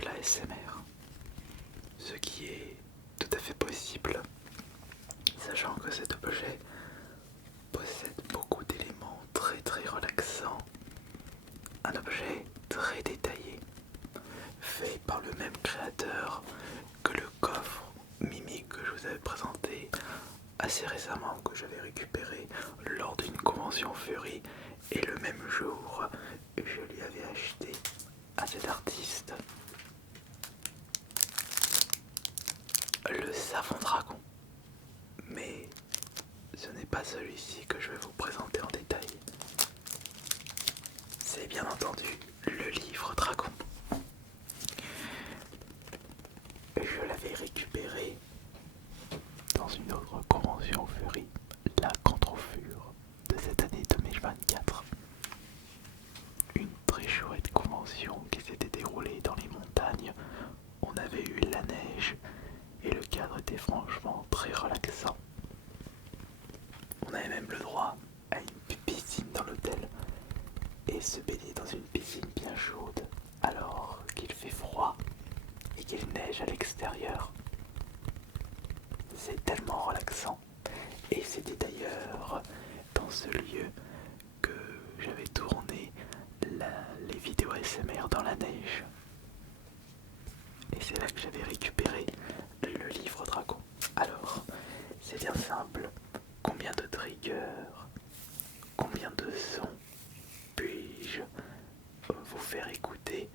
de la SMR, ce qui est tout à fait possible, sachant que cet objet possède beaucoup d'éléments très relaxants, un objet très détaillé, fait par le même créateur que le coffre Mimi que je vous avais présenté assez récemment, que j'avais récupéré lors d'une convention Fury, et le même jour je lui avais acheté à cet artiste le savon dragon. Mais ce n'est pas celui-ci que je vais vous présenter en détail. C'est bien entendu le livre dragon. Je l'avais récupéré dans une autre convention Fury, la Controfure de cette année 2024. Une très chouette convention qui s'était déroulée dans les montagnes. On avait eu la neige et le cadre était franchement très relaxant. On avait même le droit à une piscine dans l'hôtel et se baigner dans une piscine bien chaude alors qu'il fait froid et qu'il neige à l'extérieur. C'est tellement relaxant. Et c'était d'ailleurs dans ce lieu que j'avais tourné les vidéos ASMR dans la neige. Et c'est là que j'avais récupéré le livre dragon. Alors, c'est bien simple. Combien de triggers, combien de sons puis-je vous faire écouter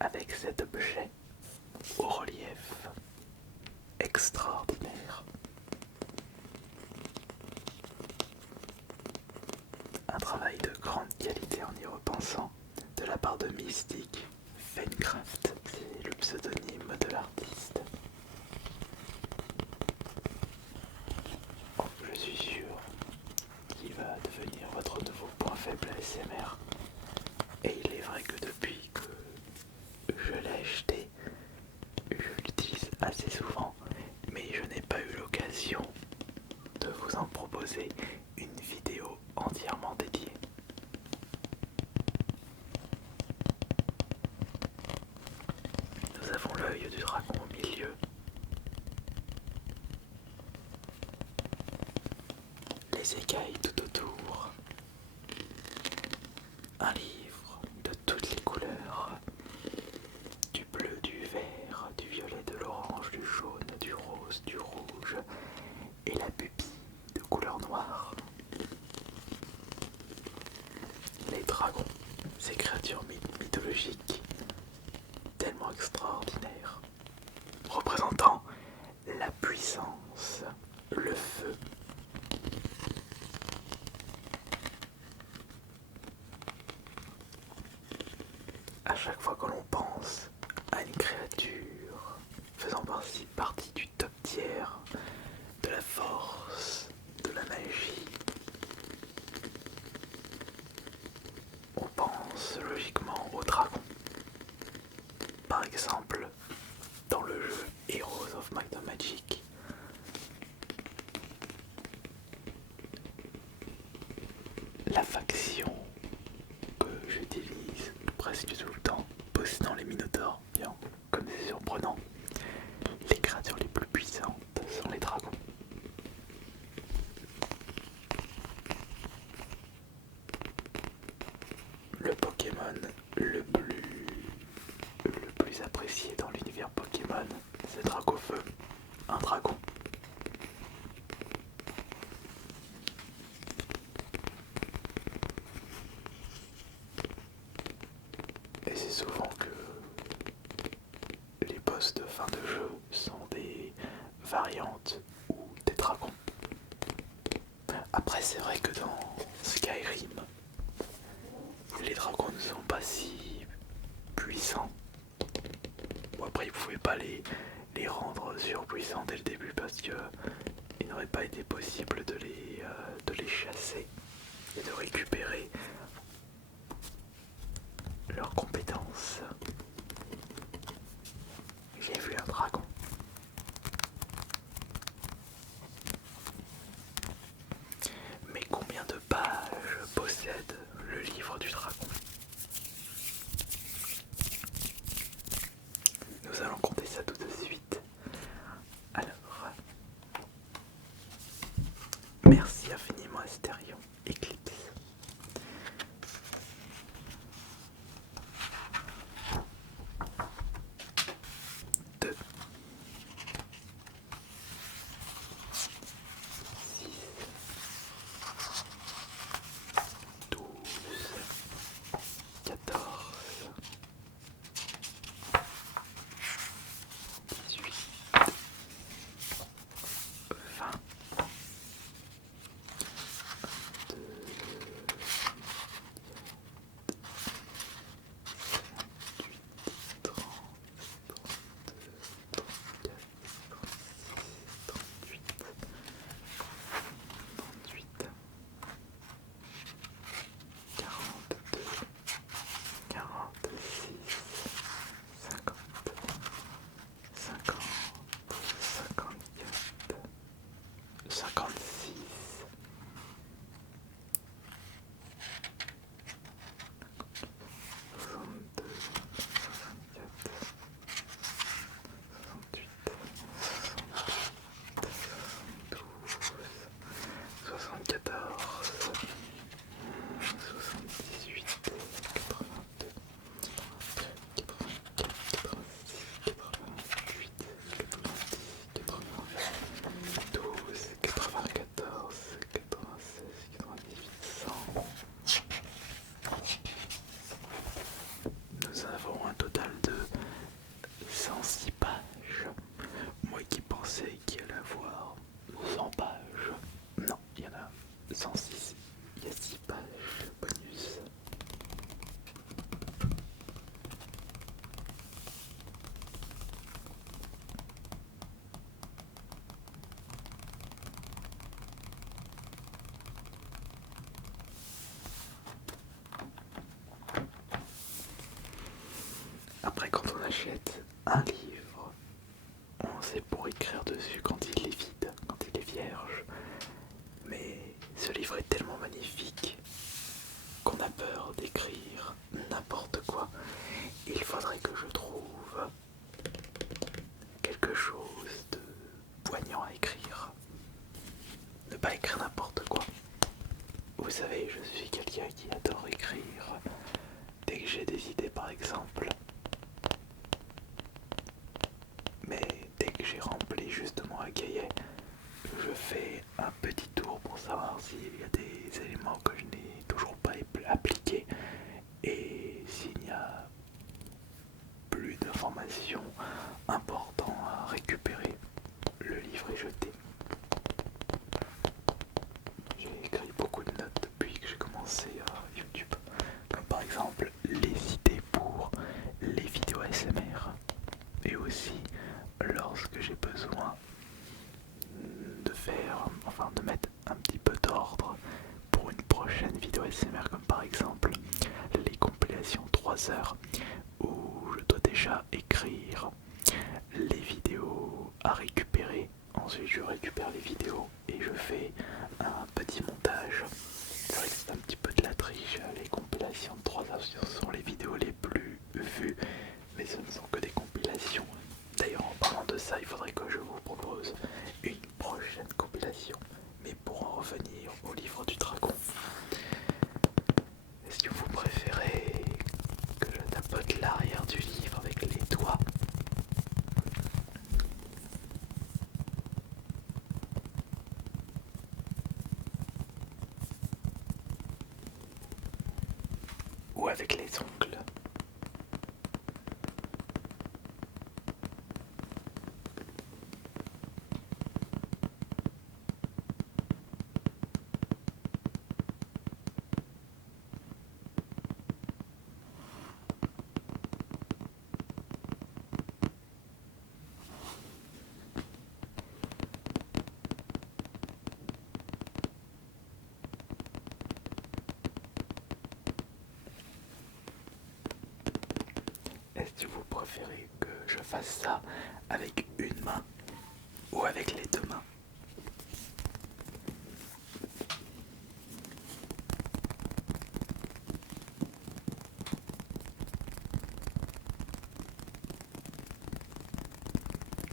avec cet objet au relief extraordinaire? Un travail de grande qualité en y repensant de la part de Mystic Fencraft, c'est le pseudonyme de l'artiste. Oh, je suis sûr qu'il va devenir votre nouveau point faible ASMR. Et il est vrai que depuis que je l'ai acheté, je l'utilise assez souvent, mais je n'ai pas eu l'occasion de vous en proposer une vidéo entièrement dédiée. Nous avons l'œil du dragon au milieu, les écailles tout autour, un livre de toutes les couleurs, du bleu, du vert, du violet, de l'orange, du jaune, du rose, du rouge et la pupille de couleur noire. Les dragons, ces créatures mythologiques tellement extraordinaires, représentant la puissance, le feu. À chaque fois que l'on pense à une créature faisant partie du top tiers de la force, de la magie, on pense logiquement au dragon. Par exemple, dans le jeu Heroes of Might and Magic, la faction que j'utilise presque tout le temps, possédant les minotaures, bien comme c'est surprenant, les créatures les plus puissantes sont les dragons. Le Pokémon le plus apprécié dans l'univers Pokémon, c'est Dracofeu, un dragon. Et c'est souvent que les boss de fin de jeu sont des variantes ou des dragons. Après, c'est vrai que dans Skyrim, les dragons ne sont pas si puissants. Bon, après, ils ne pouvaient pas les rendre surpuissants dès le début parce que il n'aurait pas été possible de les chasser et de récupérer leurs compétences. J'ai vu un dragon. Mais combien de pages possède le livre du dragon? Après, quand on achète un livre, on sait pour écrire dessus quand il est vide, quand il est vierge. Mais ce livre est tellement magnifique qu'on a peur d'écrire n'importe quoi. Il faudrait que je trouve quelque chose de poignant à écrire. Ne pas écrire n'importe quoi. Vous savez, je suis quelqu'un qui adore écrire. Dès que j'ai des idées par exemple. Mais dès que j'ai rempli justement un cahier, je fais un petit tour pour savoir s'il y a des éléments que je n'ai toujours pas appliqués et s'il n'y a plus d'informations importantes à récupérer. Le livre est jeté. J'ai écrit beaucoup de notes depuis que j'ai commencé YouTube, comme par exemple les idées pour les vidéos ASMR et aussi lorsque j'ai besoin de faire, enfin de mettre un petit peu d'ordre pour une prochaine vidéo ASMR, comme par exemple les compilations 3 heures où je dois déjà écrire les vidéos à récupérer. Ensuite je récupère les vidéos et je fais un petit montage. C'est vrai que c'est un petit peu de la triche, les compilations de 3 heures, ce sont les vidéos les plus vues, mais ce ne sont que des compilations. D'ailleurs, en parlant de ça, il faudrait que je vous propose une prochaine compilation. Mais pour en revenir au livre du dragon, est-ce que vous préférez que je tapote l'arrière du livre avec les doigts? Ou avec les ongles? Est-ce que vous préférez que je fasse ça avec une main ou avec les deux mains?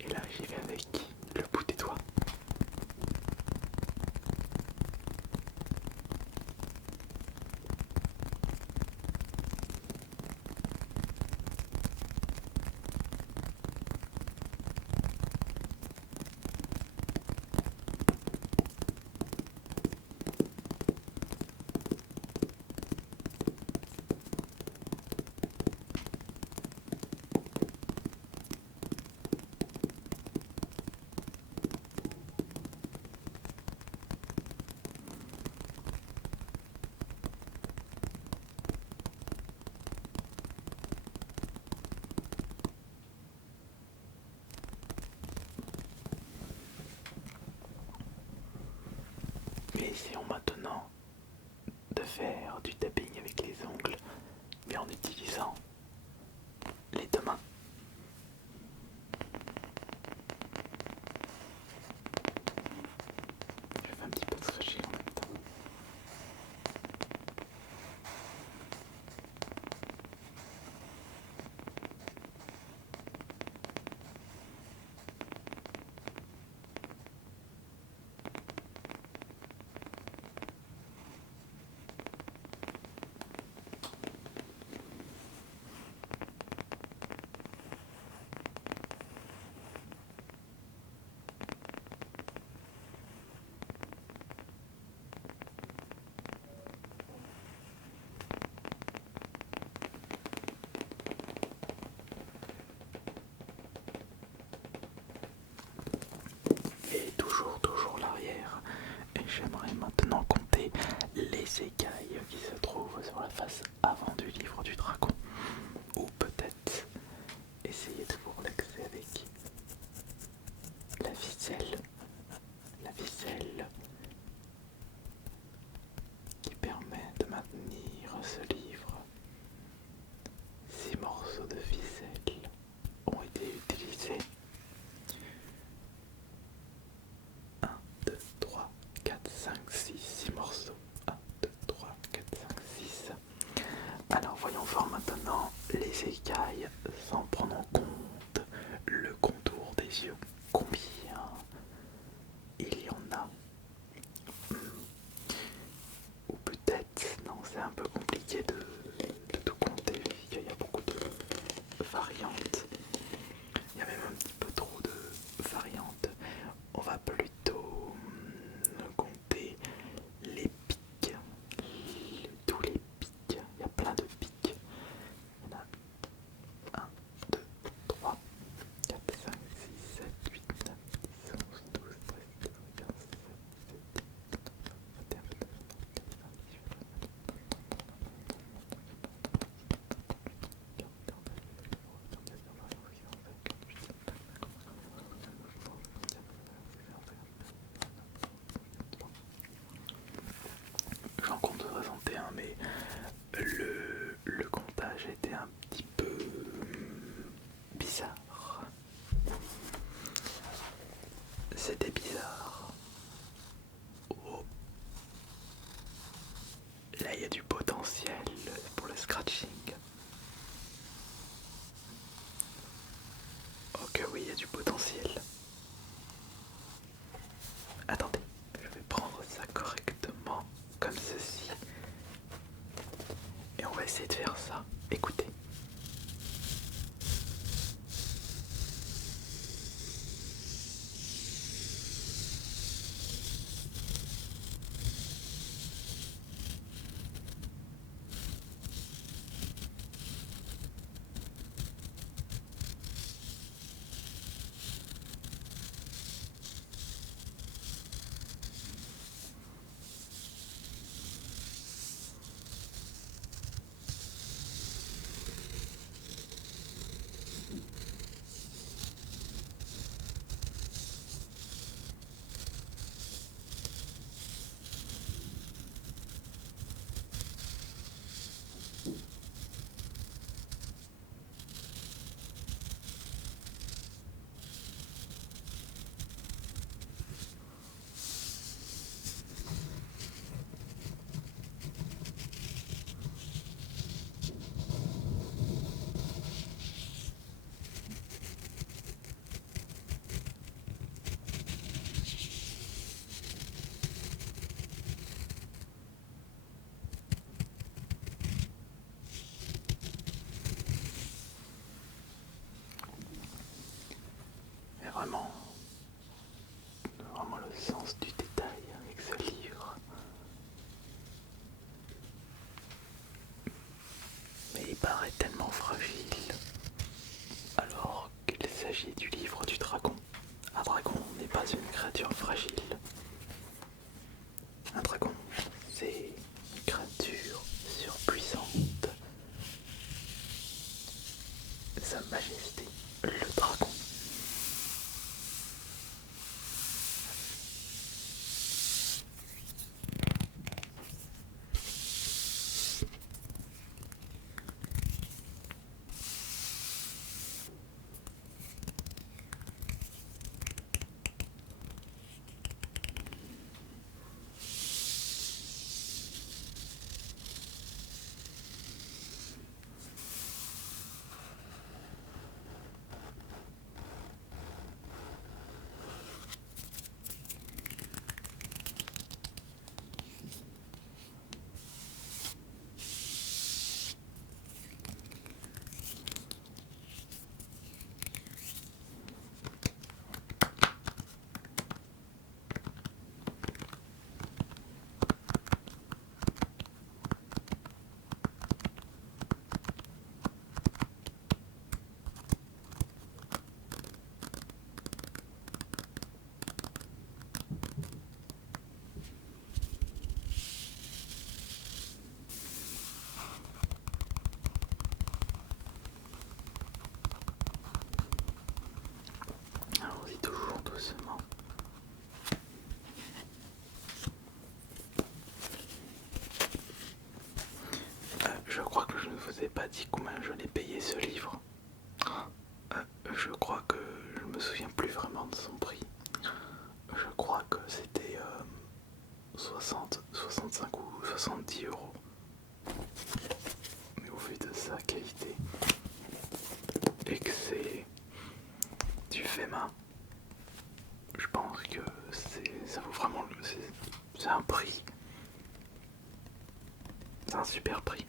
Et là j'y vais avec le bout des doigts. Mais essayons maintenant de faire du tapping avec les ongles, mais en utilisant les deux mains. Je fais un petit peu de stretching en même temps. Et toujours l'arrière. Et j'aimerais maintenant compter les écailles qui se trouvent sur la face avant du livre du dragon. Ou peut-être essayer de vous relaxer avec la ficelle. La ficelle qui permet de maintenir ce livre. 6 morceaux de ficelle les écailles sans prendre en compte le contour des yeux. Combien il y en a? Ou peut-être, non, c'est un peu compliqué de tout compter, vu qu'il y a beaucoup de variantes. Il y a même un petit peu trop de variantes. On va plutôt compter les pics, tous les pics. Il y a plein de pics. Il y en a 1, 2, 3, 4, 5, 6, 7, 8, 9, 10, 11, 12, 13, 14, 15, 16, 17, 18, j'en compte 61, mais le comptage était un petit peu bizarre. C'était bizarre. Oh. Là, il y a du potentiel pour le scratching. Ok, oui, il y a du potentiel. Attendez, je vais prendre ça correctement, comme ceci. Et on va essayer de faire ça. Écoutez. Mais vraiment le sens du détail avec ce livre. Mais il paraît tellement fragile, alors qu'il s'agit du livre du dragon. Un dragon n'est pas une créature fragile. Un dragon, c'est une créature surpuissante. Sa Majesté, le dragon. Allons-y toujours doucement. Je crois que je ne vous ai pas dit combien je l'ai payé ce livre. Je crois que je me souviens plus vraiment de son prix. Je crois que c'était 60, 65 ou 70 euros. Mais au vu de sa qualité, et que c'est du fait main, je pense que ça vaut vraiment c'est un prix. C'est un super prix.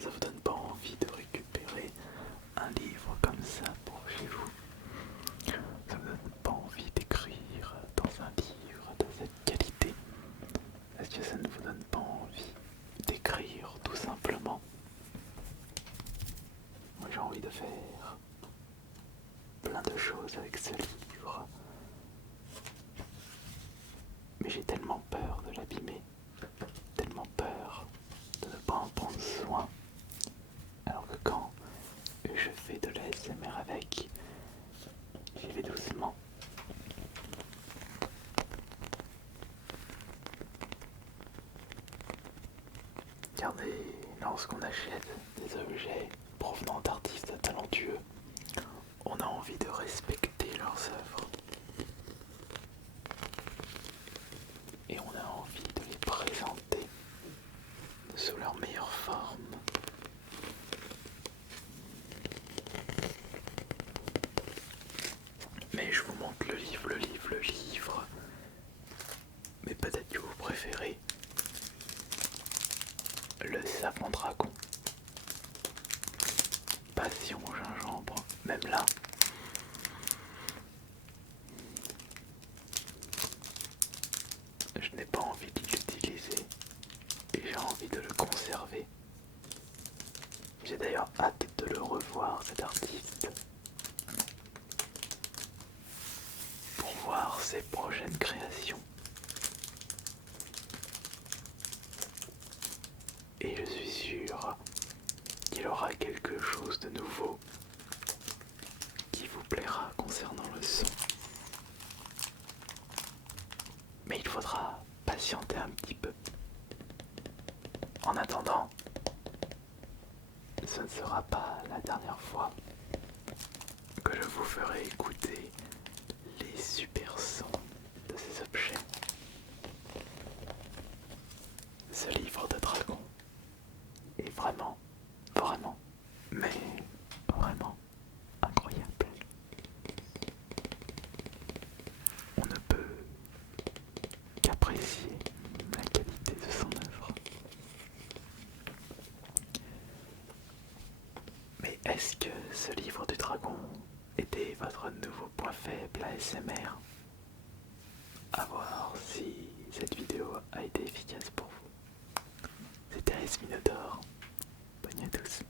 Ça vous donne pas envie de récupérer un livre comme ça pour chez vous? Ça vous donne pas envie d'écrire dans un livre de cette qualité? Est-ce que ça ne vous donne pas envie d'écrire tout simplement? Moi j'ai envie de faire plein de choses avec ce livre, mais j'ai tellement peur de l'abîmer, tellement peur de ne pas en prendre soin, alors que quand je fais de l'ASMR avec, j'y vais doucement. Regardez, lorsqu'on achète des objets provenant d'artistes talentueux, on a envie de respecter leurs œuvres. Et on a envie de les présenter sous leur meilleure forme. Mais je vous montre le livre. Mais peut-être que vous préférez le Savant Dragon. Passion au gingembre. Même là, je n'ai pas envie de l'utiliser et j'ai envie de le conserver. J'ai d'ailleurs hâte de le revoir, cet artiste, pour voir ses prochaines créations. Et je suis sûr qu'il aura quelque chose de nouveau qui vous plaira concernant le son. Mais il faudra patienter un petit peu. En attendant, ce ne sera pas la dernière fois que je vous ferai écouter les super sons de ces objets. Ce livre de dragon est vraiment, mais vraiment incroyable. On ne peut qu'apprécier la qualité de son œuvre. Mais est-ce que ce livre du dragon était votre nouveau point faible ASMR? À voir si cette vidéo a été efficace pour vous. C'était AS Minotaur. Bonne nuit à tous.